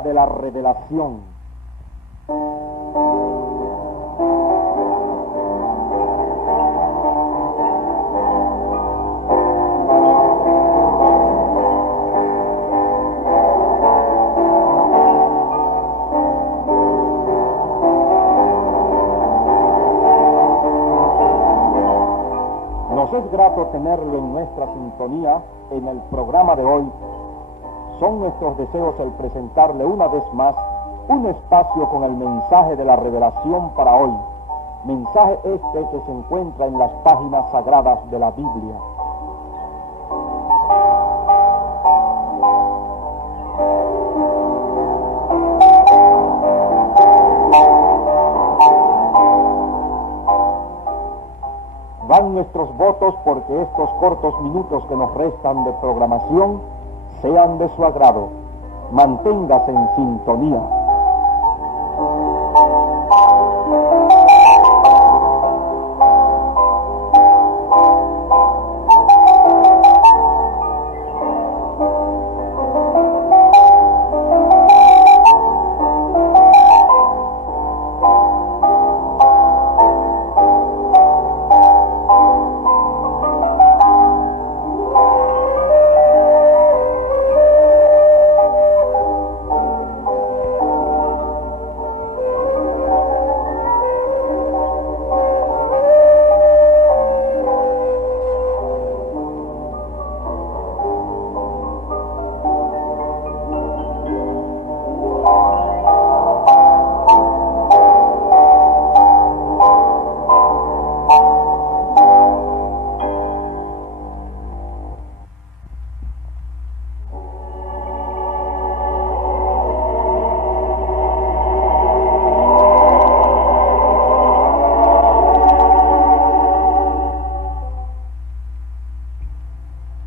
programa de la revelación. Nos es grato tenerlo en nuestra sintonía en el programa de hoy. Son nuestros deseos el presentarle una vez más un espacio con el mensaje de la revelación para hoy. Mensaje este que se encuentra en las páginas sagradas de la Biblia. Van nuestros votos porque estos cortos minutos que nos restan de programación sean de su agrado. Manténgase en sintonía.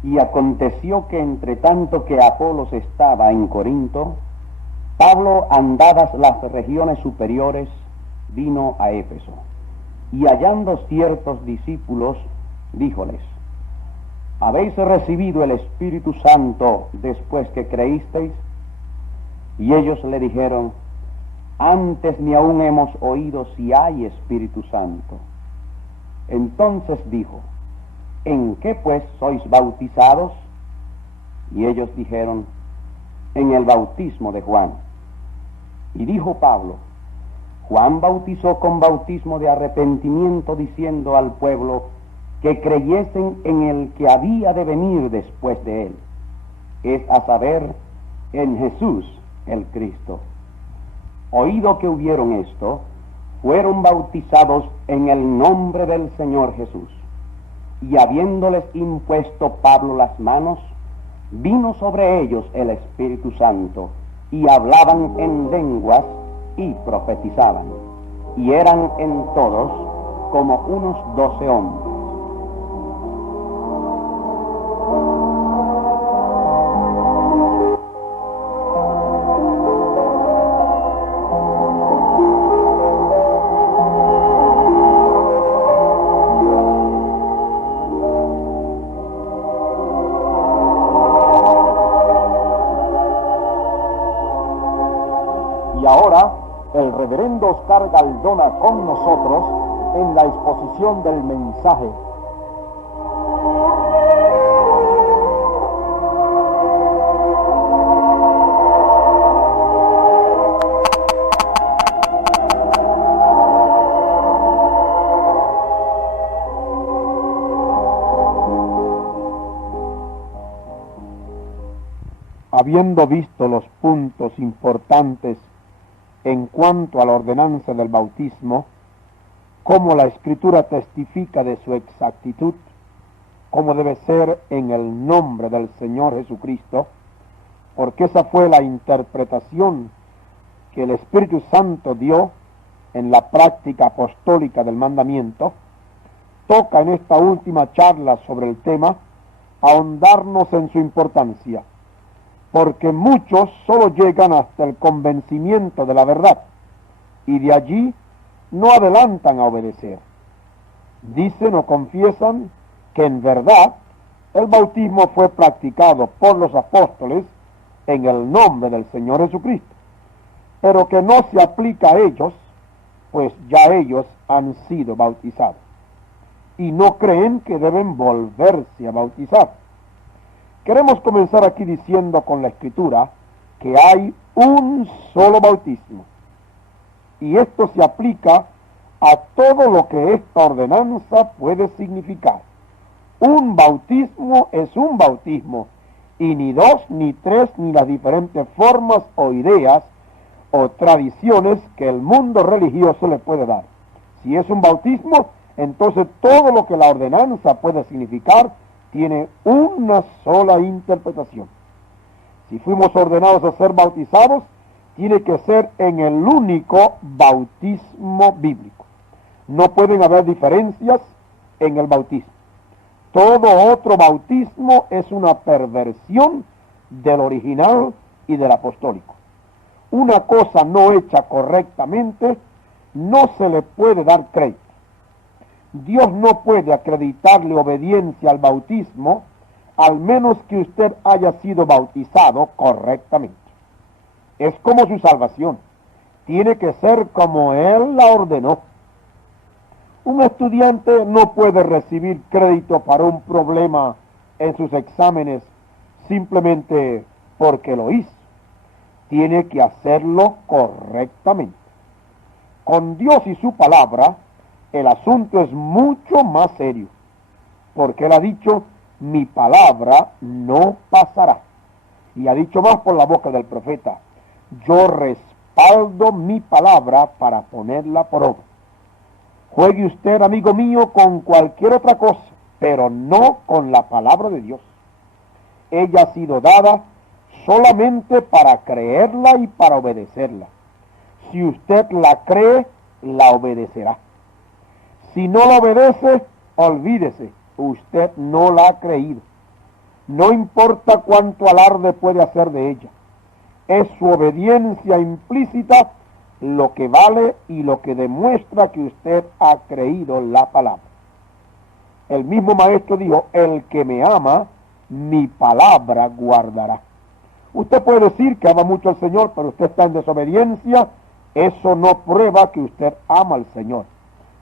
Y aconteció que entre tanto que Apolos estaba en Corinto, Pablo, andadas las regiones superiores, vino a Éfeso. Y hallando ciertos discípulos, díjoles: ¿habéis recibido el Espíritu Santo después que creísteis? Y ellos le dijeron: antes ni aún hemos oído si hay Espíritu Santo. Entonces dijo: ¿en qué pues sois bautizados? Y ellos dijeron: en el bautismo de Juan. Y dijo Pablo: Juan bautizó con bautismo de arrepentimiento, diciendo al pueblo que creyesen en el que había de venir después de él, es a saber, en Jesús el Cristo. Oído que hubieron esto, fueron bautizados en el nombre del Señor Jesús. Y habiéndoles impuesto Pablo las manos, vino sobre ellos el Espíritu Santo, y hablaban en lenguas y profetizaban. Y eran en todos como unos 12 hombres. Y ahora, el reverendo Oscar Galdona con nosotros en la exposición del mensaje. Habiendo visto los puntos importantes en cuanto a la ordenanza del bautismo, cómo la Escritura testifica de su exactitud, cómo debe ser en el nombre del Señor Jesucristo, porque esa fue la interpretación que el Espíritu Santo dio en la práctica apostólica del mandamiento, toca en esta última charla sobre el tema ahondarnos en su importancia, porque muchos solo llegan hasta el convencimiento de la verdad y de allí no adelantan a obedecer. Dicen o confiesan que en verdad el bautismo fue practicado por los apóstoles en el nombre del Señor Jesucristo, pero que no se aplica a ellos, pues ya ellos han sido bautizados y no creen que deben volverse a bautizar. Queremos comenzar aquí diciendo con la Escritura que hay un solo bautismo, y esto se aplica a todo lo que esta ordenanza puede significar. Un bautismo es un bautismo, y ni dos, ni tres, ni las diferentes formas o ideas o tradiciones que el mundo religioso le puede dar. Si es un bautismo, entonces todo lo que la ordenanza puede significar tiene una sola interpretación. Si fuimos ordenados a ser bautizados, tiene que ser en el único bautismo bíblico. No pueden haber diferencias en el bautismo. Todo otro bautismo es una perversión del original y del apostólico. Una cosa no hecha correctamente no se le puede dar crédito. Dios no puede acreditarle obediencia al bautismo al menos que usted haya sido bautizado correctamente. Es como su salvación. Tiene que ser como Él la ordenó. Un estudiante no puede recibir crédito para un problema en sus exámenes simplemente porque lo hizo. Tiene que hacerlo correctamente. Con Dios y su palabra, el asunto es mucho más serio, porque Él ha dicho, mi palabra no pasará. Y ha dicho más por la boca del profeta, yo respaldo mi palabra para ponerla por obra. Juegue usted, amigo mío, con cualquier otra cosa, pero no con la palabra de Dios. Ella ha sido dada solamente para creerla y para obedecerla. Si usted la cree, la obedecerá. Si no la obedece, olvídese, usted no la ha creído. No importa cuánto alarde puede hacer de ella. Es su obediencia implícita lo que vale y lo que demuestra que usted ha creído la palabra. El mismo maestro dijo, el que me ama, mi palabra guardará. Usted puede decir que ama mucho al Señor, pero usted está en desobediencia. Eso no prueba que usted ama al Señor.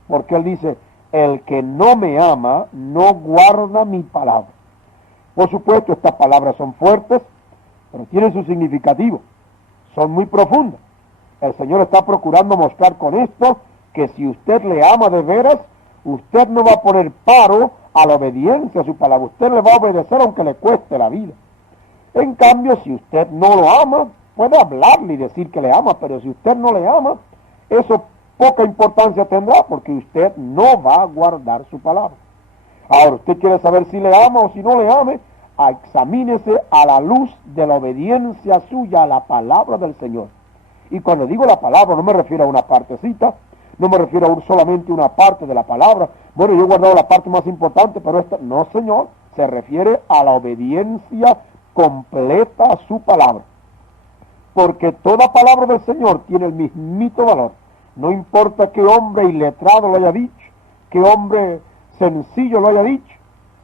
Porque Él dice, el que no me ama, no guarda mi palabra. Por supuesto, estas palabras son fuertes, pero tienen su significativo. Son muy profundas. El Señor está procurando mostrar con esto que si usted le ama de veras, usted no va a poner paro a la obediencia a su palabra. Usted le va a obedecer aunque le cueste la vida. En cambio, si usted no lo ama, puede hablarle y decir que le ama, pero si usted no le ama, eso poca importancia tendrá porque usted no va a guardar su palabra. Ahora, usted quiere saber si le ama o si no le ame, examínese a la luz de la obediencia suya a la palabra del Señor. Y cuando digo la palabra, no me refiero a una partecita, no me refiero a solamente una parte de la palabra. Bueno, yo he guardado la parte más importante, pero esta, no, Señor, se refiere a la obediencia completa a su palabra. Porque toda palabra del Señor tiene el mismito valor. No importa qué hombre iletrado lo haya dicho, qué hombre sencillo lo haya dicho,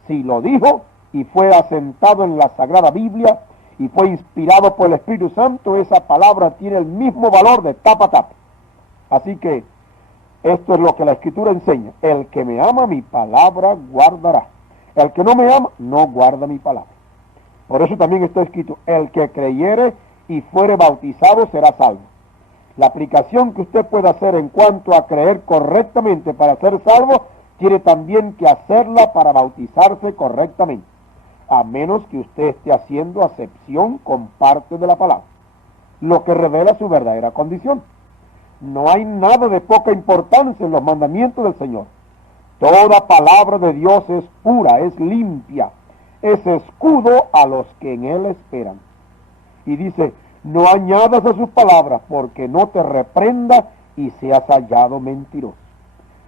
si lo dijo y fue asentado en la Sagrada Biblia y fue inspirado por el Espíritu Santo, esa palabra tiene el mismo valor de tapa a tapa. Así que esto es lo que la Escritura enseña. El que me ama, mi palabra guardará. El que no me ama, no guarda mi palabra. Por eso también está escrito, el que creyere y fuere bautizado será salvo. La aplicación que usted puede hacer en cuanto a creer correctamente para ser salvo, tiene también que hacerla para bautizarse correctamente, a menos que usted esté haciendo acepción con parte de la palabra, lo que revela su verdadera condición. No hay nada de poca importancia en los mandamientos del Señor. Toda palabra de Dios es pura, es limpia, es escudo a los que en Él esperan. Y dice, no añadas a sus palabras, porque no te reprenda y seas hallado mentiroso.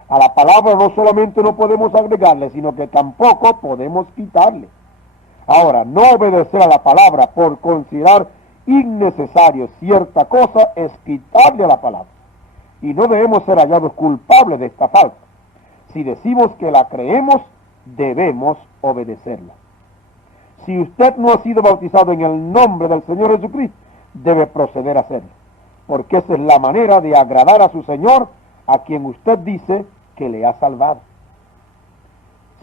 A la palabra no solamente no podemos agregarle, sino que tampoco podemos quitarle. Ahora, no obedecer a la palabra por considerar innecesario cierta cosa es quitarle a la palabra. Y no debemos ser hallados culpables de esta falta. Si decimos que la creemos, debemos obedecerla. Si usted no ha sido bautizado en el nombre del Señor Jesucristo, debe proceder a hacerlo. porque esa es la manera de agradar a su Señor, a quien usted dice que le ha salvado.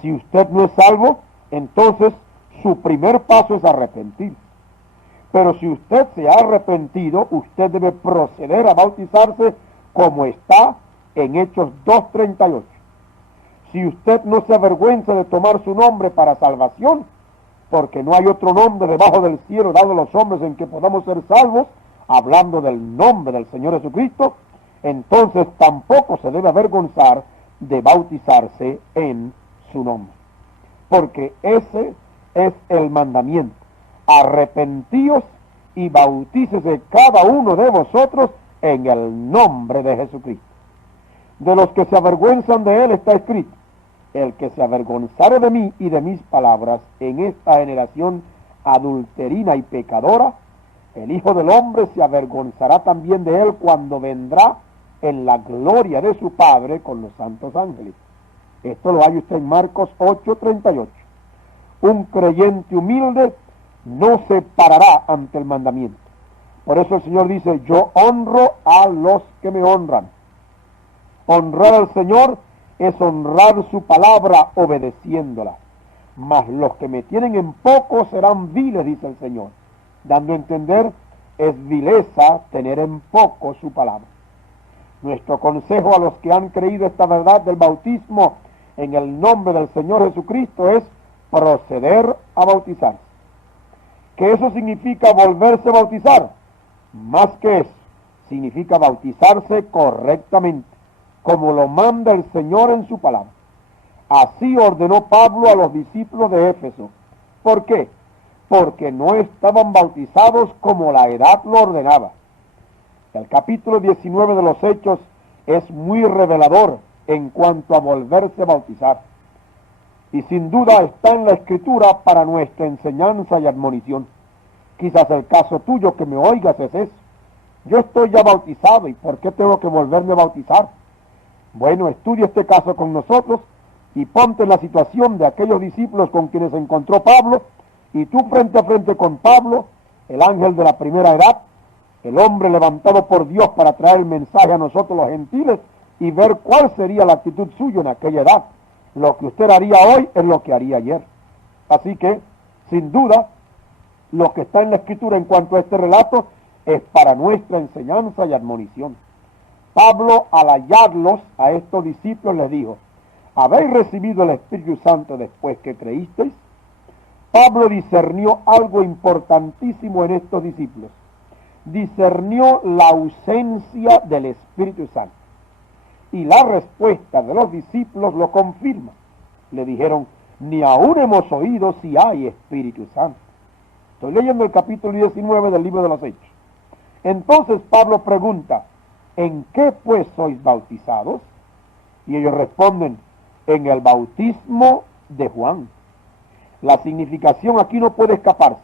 Si usted no es salvo, entonces su primer paso es arrepentir. Pero si usted se ha arrepentido, usted debe proceder a bautizarse como está en Hechos 2:38. Si usted no se avergüenza de tomar su nombre para salvación, porque no hay otro nombre debajo del cielo dado a los hombres en que podamos ser salvos, hablando del nombre del Señor Jesucristo, entonces tampoco se debe avergonzar de bautizarse en su nombre. Porque ese es el mandamiento. Arrepentíos y bautícese cada uno de vosotros en el nombre de Jesucristo. De los que se avergüenzan de él está escrito: el que se avergonzare de mí y de mis palabras en esta generación adulterina y pecadora, el Hijo del Hombre se avergonzará también de él cuando vendrá en la gloria de su Padre con los santos ángeles. Esto lo hay usted en Marcos 8:38. Un creyente humilde no se parará ante el mandamiento. Por eso el Señor dice: yo honro a los que me honran. Honrar al Señor es honrar su palabra obedeciéndola. Mas los que me tienen en poco serán viles, dice el Señor. Dando a entender, es vileza tener en poco su palabra. Nuestro consejo a los que han creído esta verdad del bautismo en el nombre del Señor Jesucristo es proceder a bautizarse. ¿Qué eso significa volverse a bautizar? Más que eso, significa bautizarse correctamente, como lo manda el Señor en su palabra. Así ordenó Pablo a los discípulos de Éfeso. ¿Por qué? Porque no estaban bautizados como la edad lo ordenaba. El capítulo 19 de los Hechos es muy revelador en cuanto a volverse a bautizar. Y sin duda está en la Escritura para nuestra enseñanza y admonición. Quizás el caso tuyo que me oigas es eso. Yo estoy ya bautizado, ¿y por qué tengo que volverme a bautizar? Bueno, estudia este caso con nosotros y ponte en la situación de aquellos discípulos con quienes se encontró Pablo, y tú frente a frente con Pablo, el ángel de la primera edad, el hombre levantado por Dios para traer el mensaje a nosotros los gentiles, y ver cuál sería la actitud suya en aquella edad. Lo que usted haría hoy es lo que haría ayer. Así que, sin duda, lo que está en la Escritura en cuanto a este relato es para nuestra enseñanza y admonición. Pablo, al hallarlos a estos discípulos, les dijo: ¿habéis recibido el Espíritu Santo después que creísteis? Pablo discernió algo importantísimo en estos discípulos. Discernió la ausencia del Espíritu Santo. Y la respuesta de los discípulos lo confirma. Le dijeron: ni aún hemos oído si hay Espíritu Santo. Estoy leyendo el capítulo 19 del libro de los Hechos. Entonces Pablo pregunta: ¿en qué pues sois bautizados? Y ellos responden: en el bautismo de Juan. La significación aquí no puede escaparse.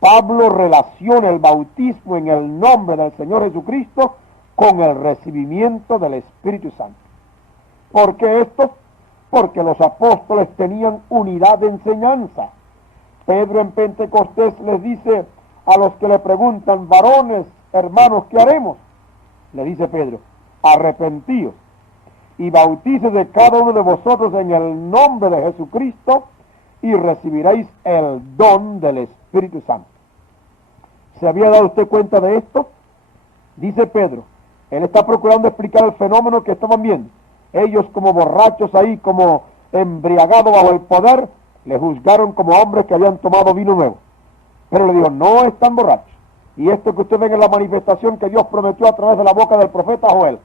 Pablo relaciona el bautismo en el nombre del Señor Jesucristo con el recibimiento del Espíritu Santo. ¿Por qué esto? Porque los apóstoles tenían unidad de enseñanza. Pedro en Pentecostés les dice a los que le preguntan: varones, hermanos, ¿qué haremos? Le dice Pedro: arrepentíos y bautícese cada uno de vosotros en el nombre de Jesucristo y recibiréis el don del Espíritu Santo. ¿Se había dado usted cuenta de esto? Dice Pedro, él está procurando explicar el fenómeno que estaban viendo. Ellos, como borrachos ahí, como embriagados bajo el poder, le juzgaron como hombres que habían tomado vino nuevo. Pero le dijo: no están borrachos. Y esto que usted ve en la manifestación que Dios prometió a través de la boca del profeta Joel,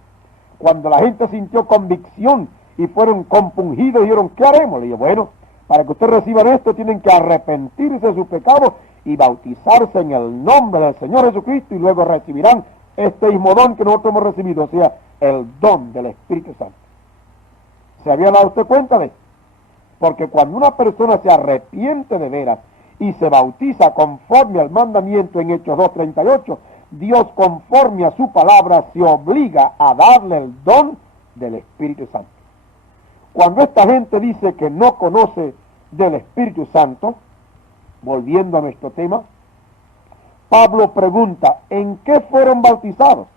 cuando la gente sintió convicción y fueron compungidos y dijeron: ¿qué haremos? Le dije: bueno, para que ustedes reciban esto tienen que arrepentirse de sus pecados y bautizarse en el nombre del Señor Jesucristo, y luego recibirán este mismo don que nosotros hemos recibido, o sea, el don del Espíritu Santo. ¿Se había dado usted cuenta de esto? Porque cuando una persona se arrepiente de veras y se bautiza conforme al mandamiento en Hechos 2:38, Dios, conforme a su palabra, se obliga a darle el don del Espíritu Santo. Cuando esta gente dice que no conoce del Espíritu Santo, volviendo a nuestro tema, Pablo pregunta, ¿en qué fueron bautizados?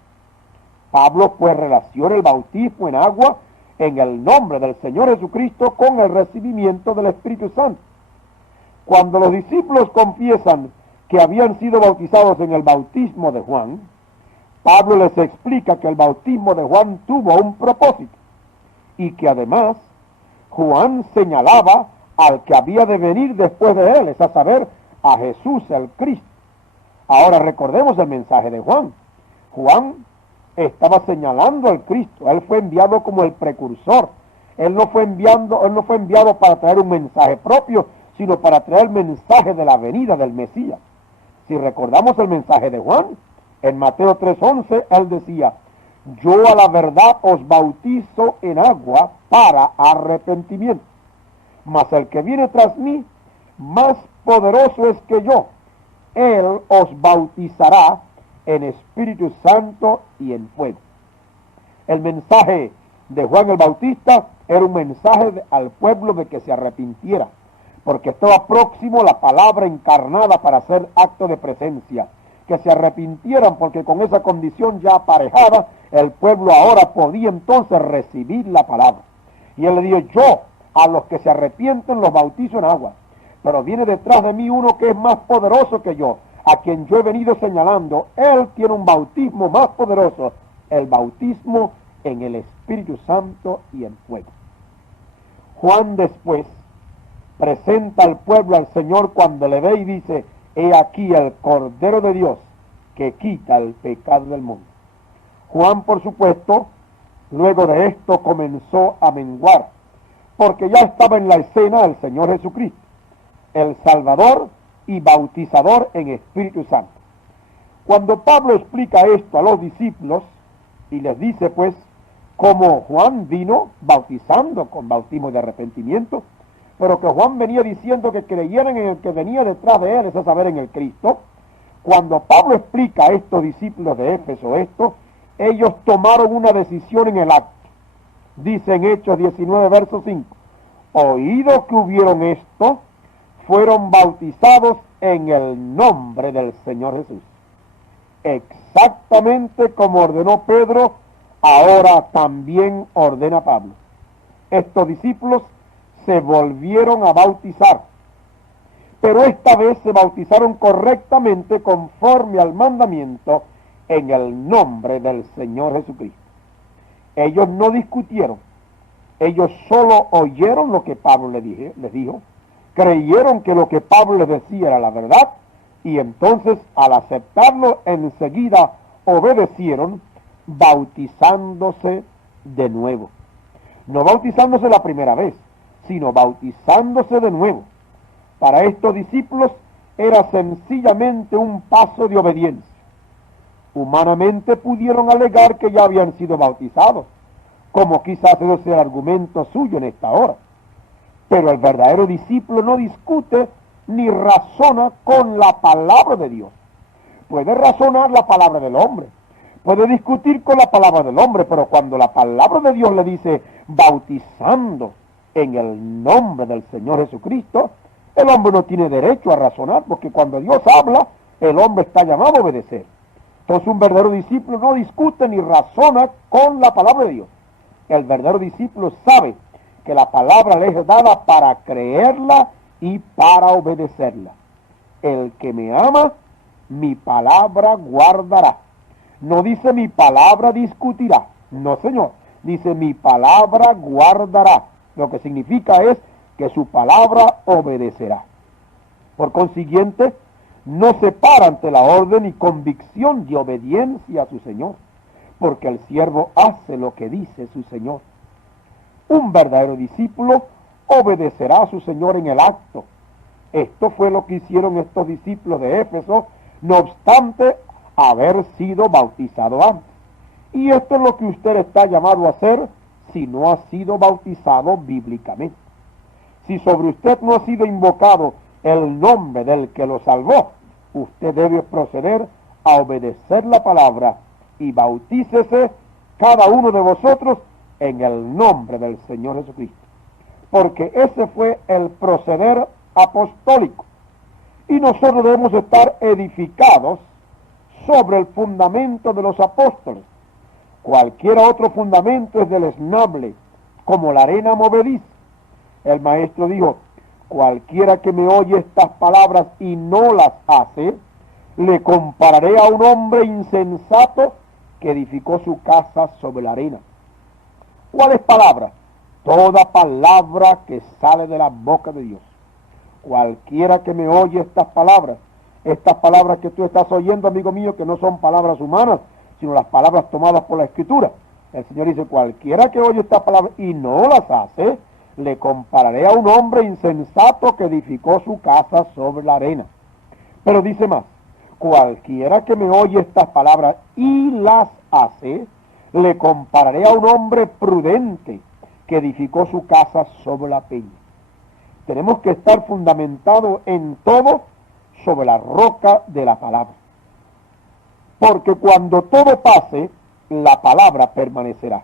Pablo pues relaciona el bautismo en agua en el nombre del Señor Jesucristo con el recibimiento del Espíritu Santo. Cuando los discípulos confiesan que habían sido bautizados en el bautismo de Juan, Pablo les explica que el bautismo de Juan tuvo un propósito y que además Juan señalaba al que había de venir después de él, es a saber, a Jesús el Cristo. Ahora recordemos el mensaje de Juan. Juan estaba señalando al Cristo. Él fue enviado como el precursor. Él no fue enviado para traer un mensaje propio, sino para traer el mensaje de la venida del Mesías. Si recordamos el mensaje de Juan, en Mateo 3:11, él decía, yo a la verdad os bautizo en agua para arrepentimiento, mas el que viene tras mí, más poderoso es que yo. Él os bautizará en Espíritu Santo y en fuego. El mensaje de Juan el Bautista era un mensaje al pueblo de que se arrepintiera, porque estaba próximo la palabra encarnada para hacer acto de presencia. Que se arrepintieran, porque con esa condición ya aparejada, el pueblo ahora podía entonces recibir la palabra. Y él le dijo, yo a los que se arrepienten los bautizo en agua, pero viene detrás de mí uno que es más poderoso que yo, a quien yo he venido señalando. Él tiene un bautismo más poderoso, el bautismo en el Espíritu Santo y en fuego. Juan después presenta al pueblo al Señor cuando le ve y dice, he aquí el Cordero de Dios que quita el pecado del mundo. Juan, por supuesto, luego de esto comenzó a menguar, porque ya estaba en la escena el Señor Jesucristo, el Salvador y bautizador en Espíritu Santo. Cuando Pablo explica esto a los discípulos y les dice pues cómo Juan vino bautizando con bautismo de arrepentimiento, pero que Juan venía diciendo que creyeran en el que venía detrás de él, es a saber, en el Cristo. Cuando Pablo explica a estos discípulos de Éfeso esto, ellos tomaron una decisión en el acto. Dice en Hechos 19, verso 5, oído que hubieron esto, fueron bautizados en el nombre del Señor Jesús. Exactamente como ordenó Pedro, ahora también ordena Pablo. Estos discípulos se volvieron a bautizar, pero esta vez se bautizaron correctamente conforme al mandamiento en el nombre del Señor Jesucristo. Ellos no discutieron, ellos solo oyeron lo que Pablo les dijo, creyeron que lo que Pablo les decía era la verdad, y entonces al aceptarlo enseguida obedecieron, bautizándose de nuevo. No bautizándose la primera vez, sino bautizándose de nuevo. Para estos discípulos era sencillamente un paso de obediencia. Humanamente pudieron alegar que ya habían sido bautizados, como quizás ese sea el argumento suyo en esta hora. Pero el verdadero discípulo no discute ni razona con la palabra de Dios. Puede razonar la palabra del hombre, puede discutir con la palabra del hombre, pero cuando la palabra de Dios le dice bautizando en el nombre del Señor Jesucristo, el hombre no tiene derecho a razonar, porque cuando Dios habla, el hombre está llamado a obedecer. Entonces un verdadero discípulo no discute ni razona con la palabra de Dios. El verdadero discípulo sabe que la palabra le es dada para creerla y para obedecerla. El que me ama, mi palabra guardará. No dice mi palabra discutirá. No, Señor. Dice mi palabra guardará. Lo que significa es que su palabra obedecerá. Por consiguiente, no se para ante la orden y convicción de obediencia a su Señor, porque el siervo hace lo que dice su Señor. Un verdadero discípulo obedecerá a su Señor en el acto. Esto fue lo que hicieron estos discípulos de Éfeso, no obstante haber sido bautizado antes. Y esto es lo que usted está llamado a hacer si no ha sido bautizado bíblicamente. Si sobre usted no ha sido invocado el nombre del que lo salvó, usted debe proceder a obedecer la palabra y bautícese cada uno de vosotros en el nombre del Señor Jesucristo. Porque ese fue el proceder apostólico. Y nosotros debemos estar edificados sobre el fundamento de los apóstoles. Cualquier otro fundamento es deleznable, como la arena movediza. El maestro dijo, cualquiera que me oye estas palabras y no las hace, le compararé a un hombre insensato que edificó su casa sobre la arena. ¿Cuál es palabra? Toda palabra que sale de la boca de Dios. Cualquiera que me oye estas palabras que tú estás oyendo, amigo mío, que no son palabras humanas, sino las palabras tomadas por la Escritura. El Señor dice, cualquiera que oye estas palabras y no las hace, le compararé a un hombre insensato que edificó su casa sobre la arena. Pero dice más, cualquiera que me oye estas palabras y las hace, le compararé a un hombre prudente que edificó su casa sobre la peña. Tenemos que estar fundamentados en todo sobre la roca de la palabra. Porque cuando todo pase, la palabra permanecerá.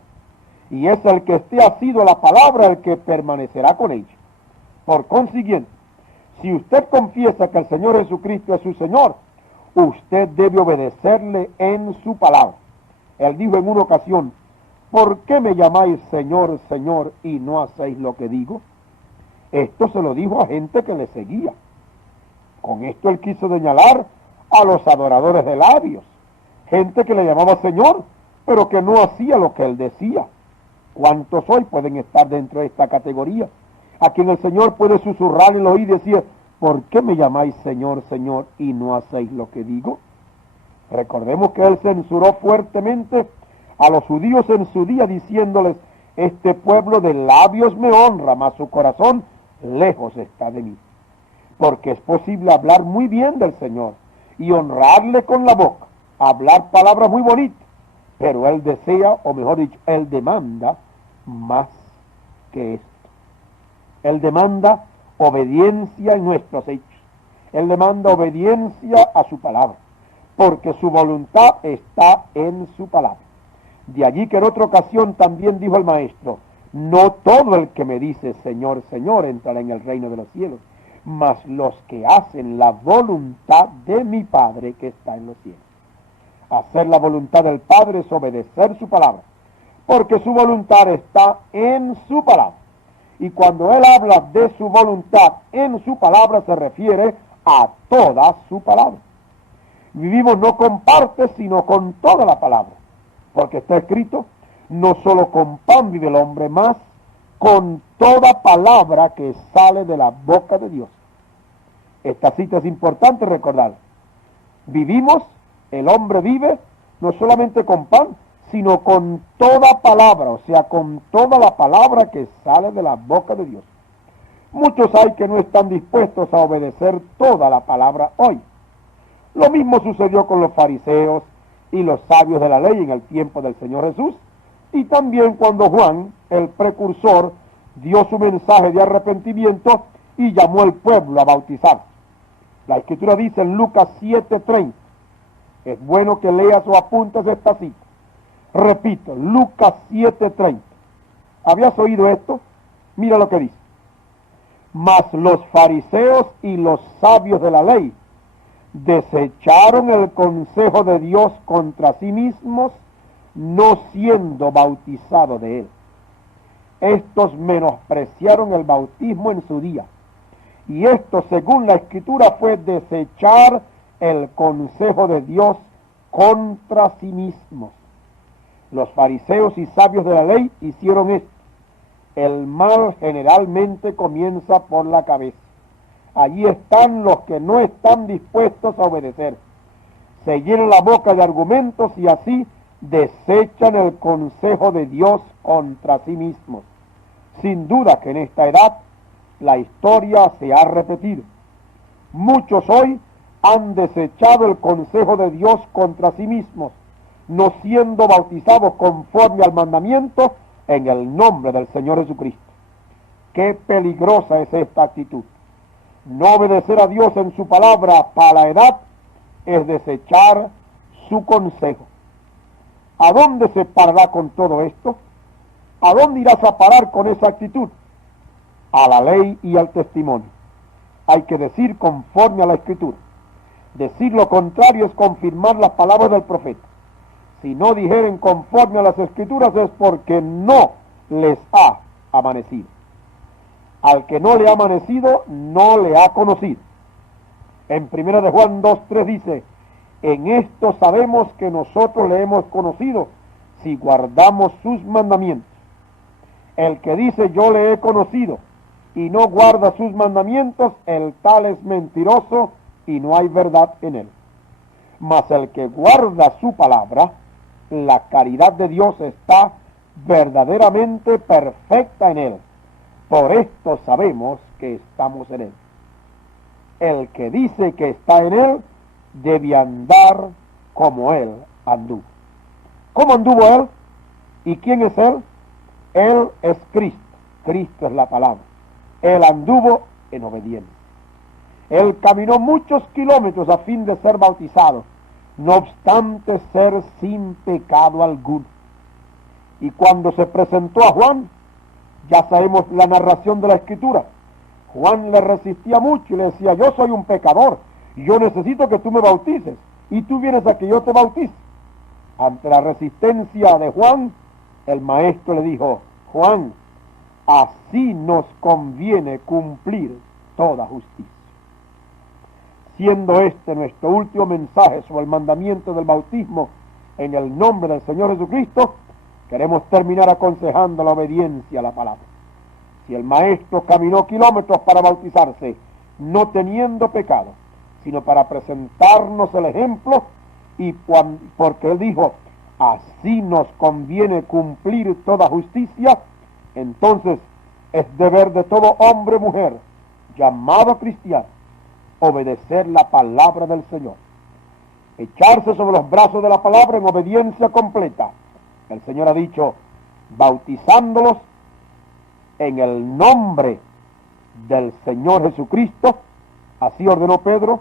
Y es el que esté asido a la palabra el que permanecerá con ella. Por consiguiente, si usted confiesa que el Señor Jesucristo es su Señor, usted debe obedecerle en su palabra. Él dijo en una ocasión, ¿por qué me llamáis Señor, Señor, y no hacéis lo que digo? Esto se lo dijo a gente que le seguía. Con esto él quiso señalar a los adoradores de labios, gente que le llamaba Señor, pero que no hacía lo que él decía. ¿Cuántos hoy pueden estar dentro de esta categoría? A quien el Señor puede susurrar en el oído y decir, ¿por qué me llamáis Señor, Señor, y no hacéis lo que digo? Recordemos que él censuró fuertemente a los judíos en su día, diciéndoles, este pueblo de labios me honra, mas su corazón lejos está de mí. Porque es posible hablar muy bien del Señor y honrarle con la boca, hablar palabras muy bonitas, pero él desea, o mejor dicho, él demanda más que esto. Él demanda obediencia en nuestros hechos. Él demanda obediencia a su palabra, porque su voluntad está en su palabra. De allí que en otra ocasión también dijo el maestro, no todo el que me dice Señor, Señor entrará en el reino de los cielos, mas los que hacen la voluntad de mi Padre que está en los cielos. Hacer la voluntad del Padre es obedecer su palabra, porque su voluntad está en su palabra. Y cuando él habla de su voluntad en su palabra, se refiere a toda su palabra. Vivimos no con parte, sino con toda la palabra, porque está escrito, no solo con pan vive el hombre, más con toda palabra que sale de la boca de Dios. Esta cita es importante recordar. Vivimos, el hombre vive, no solamente con pan, sino con toda palabra, o sea, con toda la palabra que sale de la boca de Dios. Muchos hay que no están dispuestos a obedecer toda la palabra hoy. Lo mismo sucedió con los fariseos y los sabios de la ley en el tiempo del Señor Jesús, y también cuando Juan, el precursor, dio su mensaje de arrepentimiento y llamó al pueblo a bautizar. La Escritura dice en Lucas 7:30, es bueno que leas o apuntes esta cita. Repito, Lucas 7:30. ¿Habías oído esto? Mira lo que dice. Mas los fariseos y los sabios de la ley desecharon el consejo de Dios contra sí mismos, no siendo bautizados de él. Estos menospreciaron el bautismo en su día. Y esto, según la Escritura, fue desechar el consejo de Dios contra sí mismos. Los fariseos y sabios de la ley hicieron esto. El mal generalmente comienza por la cabeza. Allí están los que no están dispuestos a obedecer. Se llenan la boca de argumentos y así desechan el consejo de Dios contra sí mismos. Sin duda que en esta edad la historia se ha repetido. Muchos hoy han desechado el consejo de Dios contra sí mismos, no siendo bautizados conforme al mandamiento en el nombre del Señor Jesucristo. Qué peligrosa es esta actitud. No obedecer a Dios en su palabra para la edad es desechar su consejo. ¿A dónde se parará con todo esto? ¿A dónde irás a parar con esa actitud? A la ley y al testimonio. hay que decir conforme a la Escritura. Decir lo contrario es confirmar las palabras del profeta. Si no dijeren conforme a las Escrituras es porque no les ha amanecido. Al que no le ha amanecido, no le ha conocido. En 1 de Juan 2:3 dice: en esto sabemos que nosotros le hemos conocido, si guardamos sus mandamientos. El que dice yo le he conocido y no guarda sus mandamientos, el tal es mentiroso y no hay verdad en él. Mas el que guarda su palabra, la caridad de Dios está verdaderamente perfecta en él. Por esto sabemos que estamos en él. El que dice que está en él, debe andar como él anduvo. ¿Cómo anduvo él? ¿Y quién es él? Él es Cristo. Cristo es la palabra. Él anduvo en obediencia. Él caminó muchos kilómetros a fin de ser bautizado, no obstante ser sin pecado alguno. Y cuando se presentó a Juan, ya sabemos la narración de la Escritura, Juan le resistía mucho y le decía: yo soy un pecador, yo necesito que tú me bautices, y tú vienes a que yo te bautice. Ante la resistencia de Juan, el maestro le dijo: Juan, así nos conviene cumplir toda justicia. Siendo este nuestro último mensaje sobre el mandamiento del bautismo en el nombre del Señor Jesucristo, queremos terminar aconsejando la obediencia a la palabra. Si el maestro caminó kilómetros para bautizarse, no teniendo pecado, sino para presentarnos el ejemplo, y porque él dijo: así nos conviene cumplir toda justicia, entonces es deber de todo hombre o mujer llamado cristiano obedecer la palabra del Señor, echarse sobre los brazos de la palabra en obediencia completa. El Señor ha dicho: bautizándolos en el nombre del Señor Jesucristo. Así ordenó Pedro,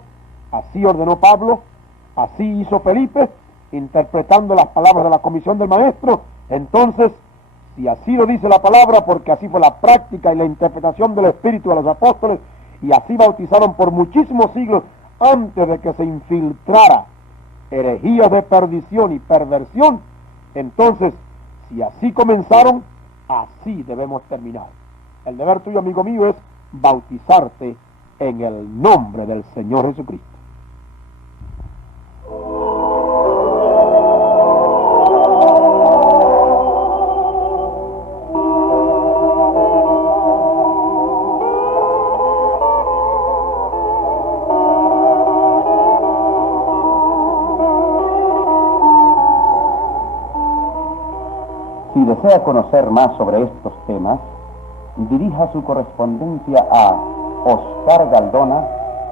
así ordenó Pablo, así hizo Felipe, interpretando las palabras de la comisión del maestro. Entonces, si así lo dice la palabra, porque así fue la práctica y la interpretación del Espíritu de los apóstoles, y así bautizaron por muchísimos siglos antes de que se infiltrara herejías de perdición y perversión, entonces, si así comenzaron, así debemos terminar. El deber tuyo, amigo mío, es bautizarte en el nombre del Señor Jesucristo. Si desea conocer más sobre estos temas, dirija su correspondencia a Oscar Galdona,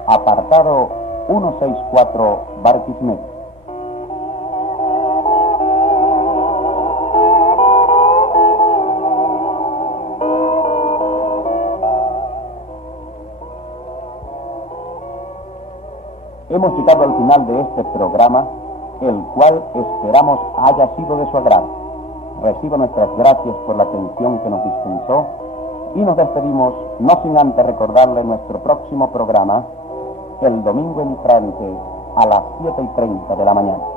apartado 164, Barquisimeto. Hemos llegado al final de este programa, el cual esperamos haya sido de su agrado. Reciba nuestras gracias por la atención que nos dispensó y nos despedimos, no sin antes recordarle nuestro próximo programa, el domingo entrante a las 7:30 de la mañana.